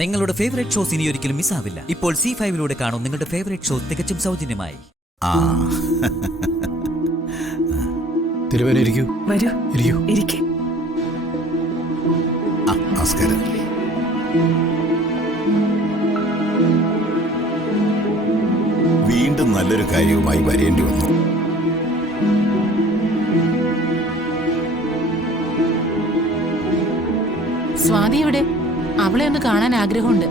നിങ്ങളുടെ favourite shows ഇനി ഒരിക്കലും മിസ്സാവില്ല. ഇപ്പോൾ C5 കാണും നിങ്ങളുടെ ഫേവറേറ്റ് ഷോ തികച്ചും സൗജന്യമായി. തിരുവനന്തപുരം വരൂ, ഇരിക്കൂ. നമസ്കാരം. വീണ്ടും നല്ലൊരു കാര്യവുമായി വരേണ്ടി വന്നു. സ്വാതി എവിടെ? അവളെ ഒന്ന് കാണാൻ ആഗ്രഹമുണ്ട്.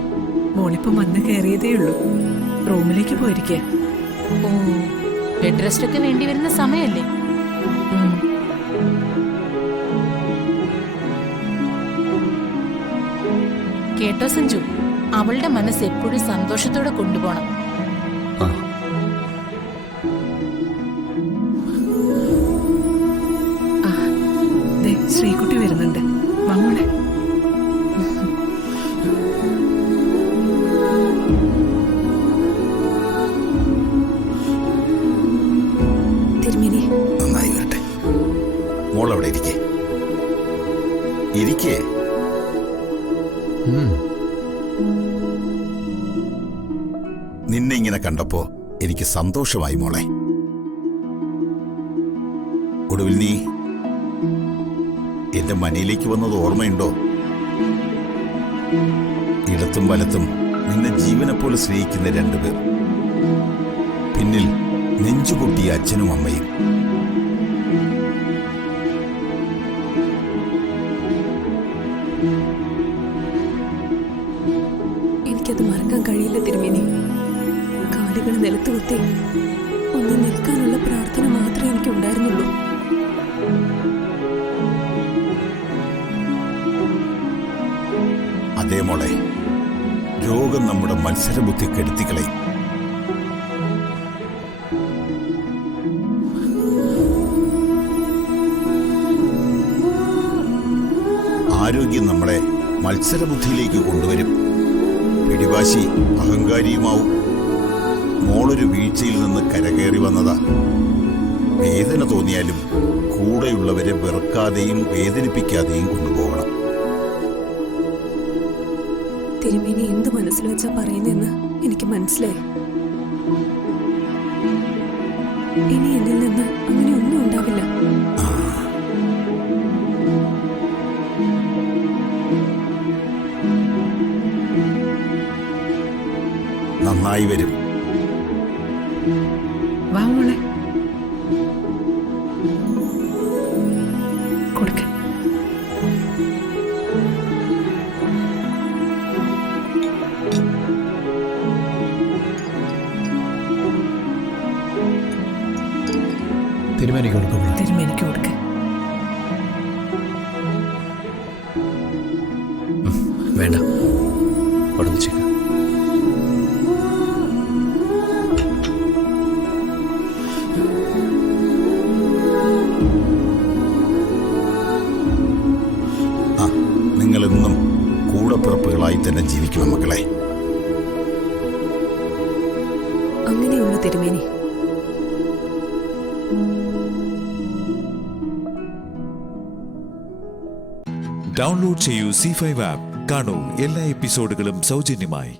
മോളിപ്പം വന്ന് കയറിയതേ ഉള്ളൂ. റൂമിലേക്ക് പോയിരിക്കുക. ഓ, ബെഡ് റെസ്റ്റ് ഒക്കെ വേണ്ടി വരുന്ന സമയല്ലേ? കേട്ടോ സഞ്ജു, അവളുടെ മനസ്സ് എപ്പോഴും സന്തോഷത്തോടെ കൊണ്ടുപോകണം. ശ്രീകുട്ടി വരുന്നുണ്ട്. വാങ്ങോളെ. നന്നായി വരട്ടെ. മോളവിടെ ഇരിക്കേ. നിന്നെ ഇങ്ങനെ കണ്ടപ്പോ എനിക്ക് സന്തോഷമായി മോളെ. ഒടുവിൽ നീ എന്റെ മനയിലേക്ക് വന്നത് ഓർമ്മയുണ്ടോ? ഇടത്തും വലത്തും നിന്നെ ജീവനെപ്പോലെ സ്നേഹിക്കുന്ന രണ്ടുപേർ, പിന്നിൽ നെഞ്ചുപൊട്ടിയ അച്ഛനും അമ്മയും. എനിക്കത് മറക്കാൻ കഴിയില്ല തിരുമേനി. കാലുകൾ നിലത്തുകുത്തി ഒന്ന് നിൽക്കാനുള്ള പ്രാർത്ഥന മാത്രമേ എനിക്കുണ്ടായിരുന്നുള്ളൂ. അതേ മോളെ, രോഗം നമ്മുടെ മത്സരബുദ്ധി കെടുത്തിക്കളയും. ആരോഗ്യം നമ്മളെ മത്സരബുദ്ധിയിലേക്ക് കൊണ്ടുവരും. പിടിവാശി അഹങ്കാരിയുമാവും. മോളൊരു വീഴ്ചയിൽ നിന്ന് കരകയറി വന്നതാ. വേദന തോന്നിയാലും കൂടെയുള്ളവരെ വെറുക്കാതെയും വേദനിപ്പിക്കാതെയും കൊണ്ടുപോകണം. തിരുമേനി എന്ത് മനസ്സിൽ വെച്ചാ പറയുന്നെന്ന് എനിക്ക് മനസ്സിലായി. ഇനി എന്നിൽ നിന്ന് അങ്ങനെ ഒന്നും ഉണ്ടാവില്ല. നന്നായി വരും. വാങ്ങോളെ. കൊടുക്ക. തിരുമേനിക്ക് കൊടുക്ക. വേണ്ട, അവിടെ വെച്ചേക്ക. നിങ്ങളെന്നും കൂടപ്പിറപ്പുകളായി തന്നെ ജീവിക്കണം മക്കളെ. അങ്ങനെയുള്ള തിരുമേനി. ഡൗൺലോഡ് ചെയ്യൂ C5 ആപ്പ്. കാണൂ എല്ലാ എപ്പിസോഡുകളും സൗജന്യമായി.